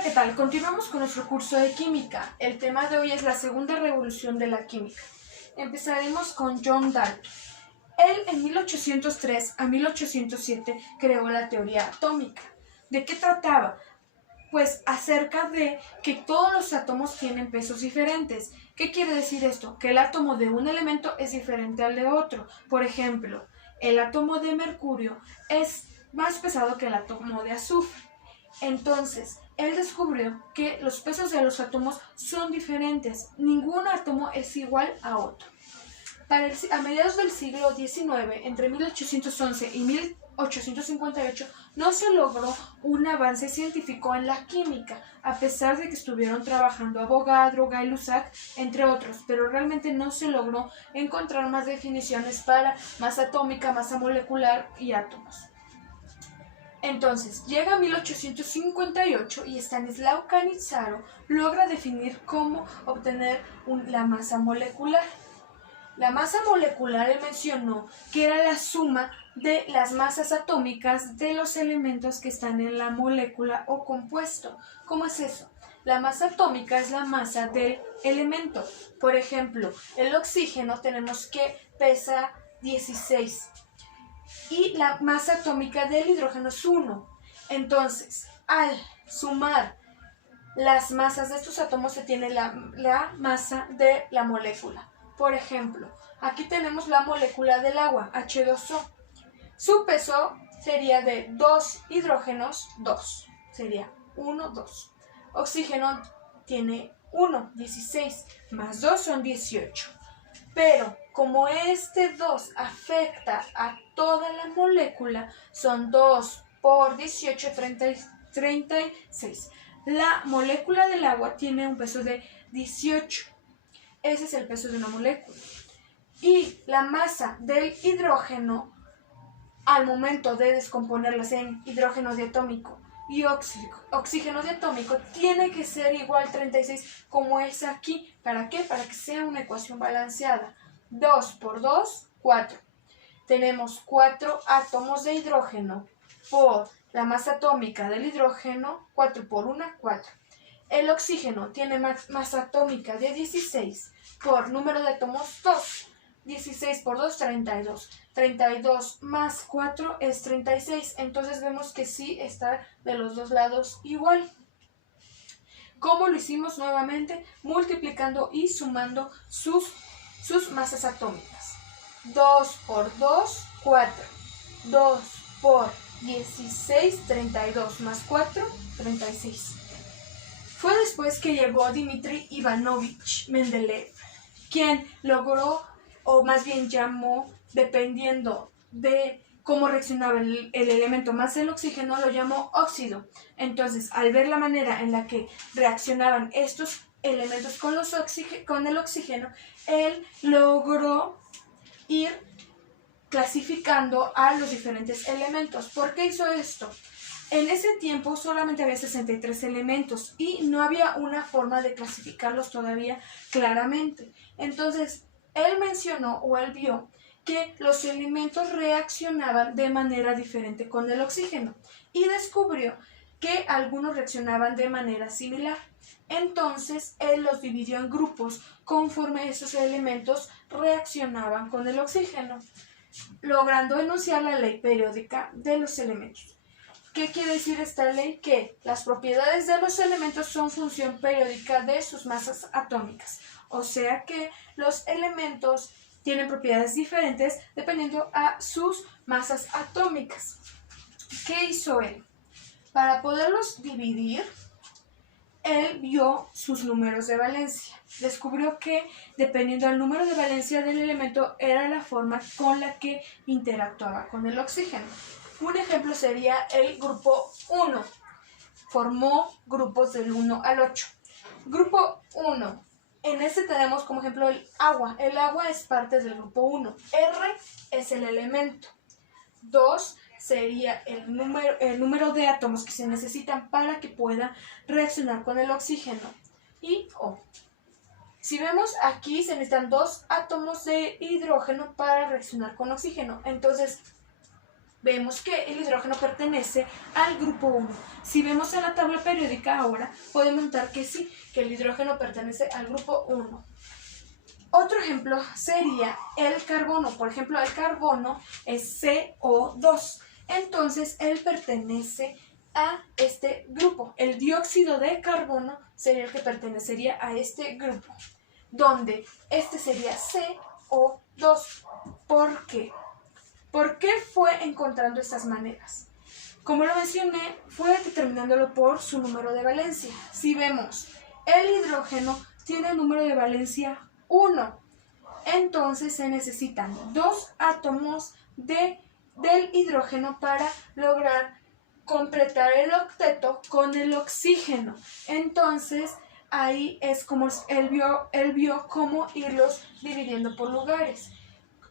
Hola, ¿qué tal? Continuamos con nuestro curso de química. El tema de hoy es la segunda revolución de la química. Empezaremos con John Dalton. Él en 1803 a 1807 creó la teoría atómica. ¿De qué trataba? Pues acerca de que todos los átomos tienen pesos diferentes. ¿Qué quiere decir esto? Que el átomo de un elemento es diferente al de otro. Por ejemplo, el átomo de mercurio es más pesado que el átomo de azufre. Entonces, él descubrió que los pesos de los átomos son diferentes. Ningún átomo es igual a otro. A mediados del siglo XIX, entre 1811 y 1858, no se logró un avance científico en la química, a pesar de que estuvieron trabajando Avogadro, Gay-Lussac, entre otros, pero realmente no se logró encontrar más definiciones para masa atómica, masa molecular y átomos. Entonces, llega 1858 y Stanislaw Cannizzaro logra definir cómo obtener la masa molecular. La masa molecular, él mencionó que era la suma de las masas atómicas de los elementos que están en la molécula o compuesto. ¿Cómo es eso? La masa atómica es la masa del elemento. Por ejemplo, el oxígeno tenemos que pesa 16 y la masa atómica del hidrógeno es 1. Entonces, al sumar las masas de estos átomos se tiene la masa de la molécula. Por ejemplo, aquí tenemos la molécula del agua, H2O. Su peso sería de 2 hidrógenos, 2. Sería 1, 2. Oxígeno tiene 1, 16, más 2 son 18. Pero como este 2 afecta a toda la molécula, son 2 por 18, 36. La molécula del agua tiene un peso de 18. Ese es el peso de una molécula. Y la masa del hidrógeno, al momento de descomponerlas en hidrógeno diatómico y oxígeno diatómico, tiene que ser igual a 36 como es aquí. ¿Para qué? Para que sea una ecuación balanceada. 2 por 2, 4. Tenemos 4 átomos de hidrógeno por la masa atómica del hidrógeno, 4 por 1, 4. El oxígeno tiene masa atómica de 16 por número de átomos 2. 16 por 2, 32. 32 más 4 es 36. Entonces vemos que sí está de los dos lados igual. ¿Cómo lo hicimos nuevamente? Multiplicando y sumando sus masas atómicas. 2 por 2, 4. 2 por 16, 32 más 4, 36. Fue después que llegó Dmitri Ivanovich Mendeleev, quien logró, o más bien llamó, dependiendo de cómo reaccionaba el elemento más el oxígeno, lo llamó óxido. Entonces, al ver la manera en la que reaccionaban estos elementos con el oxígeno, él logró ir clasificando a los diferentes elementos. ¿Por qué hizo esto? En ese tiempo solamente había 63 elementos y no había una forma de clasificarlos todavía claramente. Entonces, él mencionó o él vio que los elementos reaccionaban de manera diferente con el oxígeno y descubrió que algunos reaccionaban de manera similar. Entonces, él los dividió en grupos conforme esos elementos reaccionaban con el oxígeno, logrando enunciar la ley periódica de los elementos. ¿Qué quiere decir esta ley? Que las propiedades de los elementos son función periódica de sus masas atómicas. O sea que los elementos tienen propiedades diferentes dependiendo a sus masas atómicas. ¿Qué hizo él? Para poderlos dividir, él vio sus números de valencia. Descubrió que dependiendo del número de valencia del elemento era la forma con la que interactuaba con el oxígeno. Un ejemplo sería el grupo 1. Formó grupos del 1 al 8. Grupo 1. En este tenemos como ejemplo el agua. El agua es parte del grupo 1. R es el elemento. 2 sería el número de átomos que se necesitan para que pueda reaccionar con el oxígeno. Y O. Si vemos aquí se necesitan 2 átomos de hidrógeno para reaccionar con oxígeno. Entonces, vemos que el hidrógeno pertenece al grupo 1. Si vemos en la tabla periódica ahora, podemos notar que sí, que el hidrógeno pertenece al grupo 1. Otro ejemplo sería el carbono. Por ejemplo, el carbono es CO2. Entonces, él pertenece a este grupo. El dióxido de carbono sería el que pertenecería a este grupo, donde este sería CO2. ¿Por qué? ¿Por qué fue encontrando estas maneras? Como lo mencioné, fue determinándolo por su número de valencia. Si vemos, el hidrógeno tiene el número de valencia 1. Entonces se necesitan 2 átomos del hidrógeno para lograr completar el octeto con el oxígeno. Entonces ahí es como él vio cómo irlos dividiendo por lugares.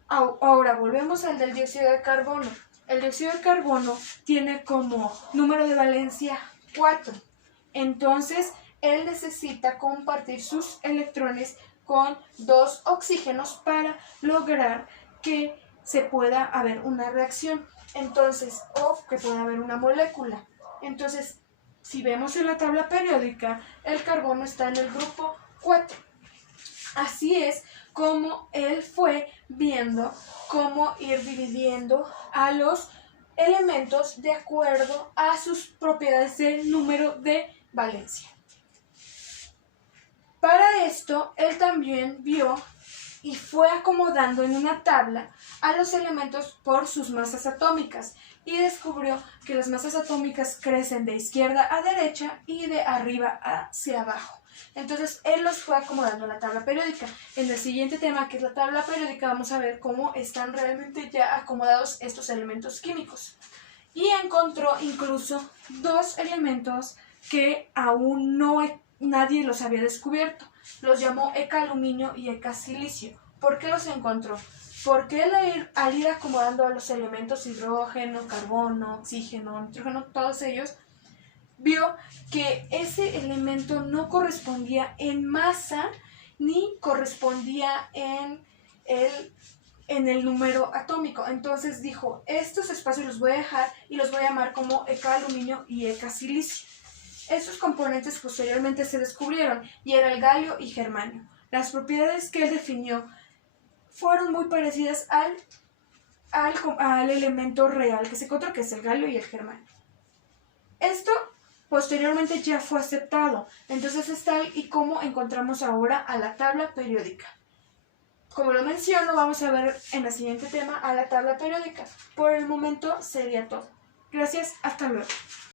Ahora volvemos al del dióxido de carbono. El dióxido de carbono tiene como número de valencia 4. Entonces él necesita compartir sus electrones con 2 oxígenos para lograr que se pueda haber una reacción. Entonces, o que pueda haber una molécula. Entonces, si vemos en la tabla periódica, el carbono está en el grupo 4. Así es como él fue viendo cómo ir dividiendo a los elementos de acuerdo a sus propiedades del número de valencia. Para esto, él también vio y fue acomodando en una tabla a los elementos por sus masas atómicas y descubrió que las masas atómicas crecen de izquierda a derecha y de arriba hacia abajo. Entonces, él los fue acomodando en la tabla periódica. En el siguiente tema, que es la tabla periódica, vamos a ver cómo están realmente ya acomodados estos elementos químicos. Y encontró incluso 2 elementos que aún nadie los había descubierto. Los llamó ECA-aluminio y ECA-silicio. ¿Por qué los encontró? Porque él, al ir acomodando a los elementos hidrógeno, carbono, oxígeno, nitrógeno, todos ellos, vio que ese elemento no correspondía en masa ni correspondía en el número atómico. Entonces dijo, estos espacios los voy a dejar y los voy a llamar como ECA-aluminio y ECA-silicio. Estos componentes posteriormente se descubrieron y era el galio y germanio. Las propiedades que él definió fueron muy parecidas al elemento real que se encontró, que es el galio y el germanio. Esto posteriormente ya fue aceptado. Entonces es tal y como encontramos ahora a la tabla periódica. Como lo menciono, vamos a ver en el siguiente tema a la tabla periódica. Por el momento sería todo. Gracias, hasta luego.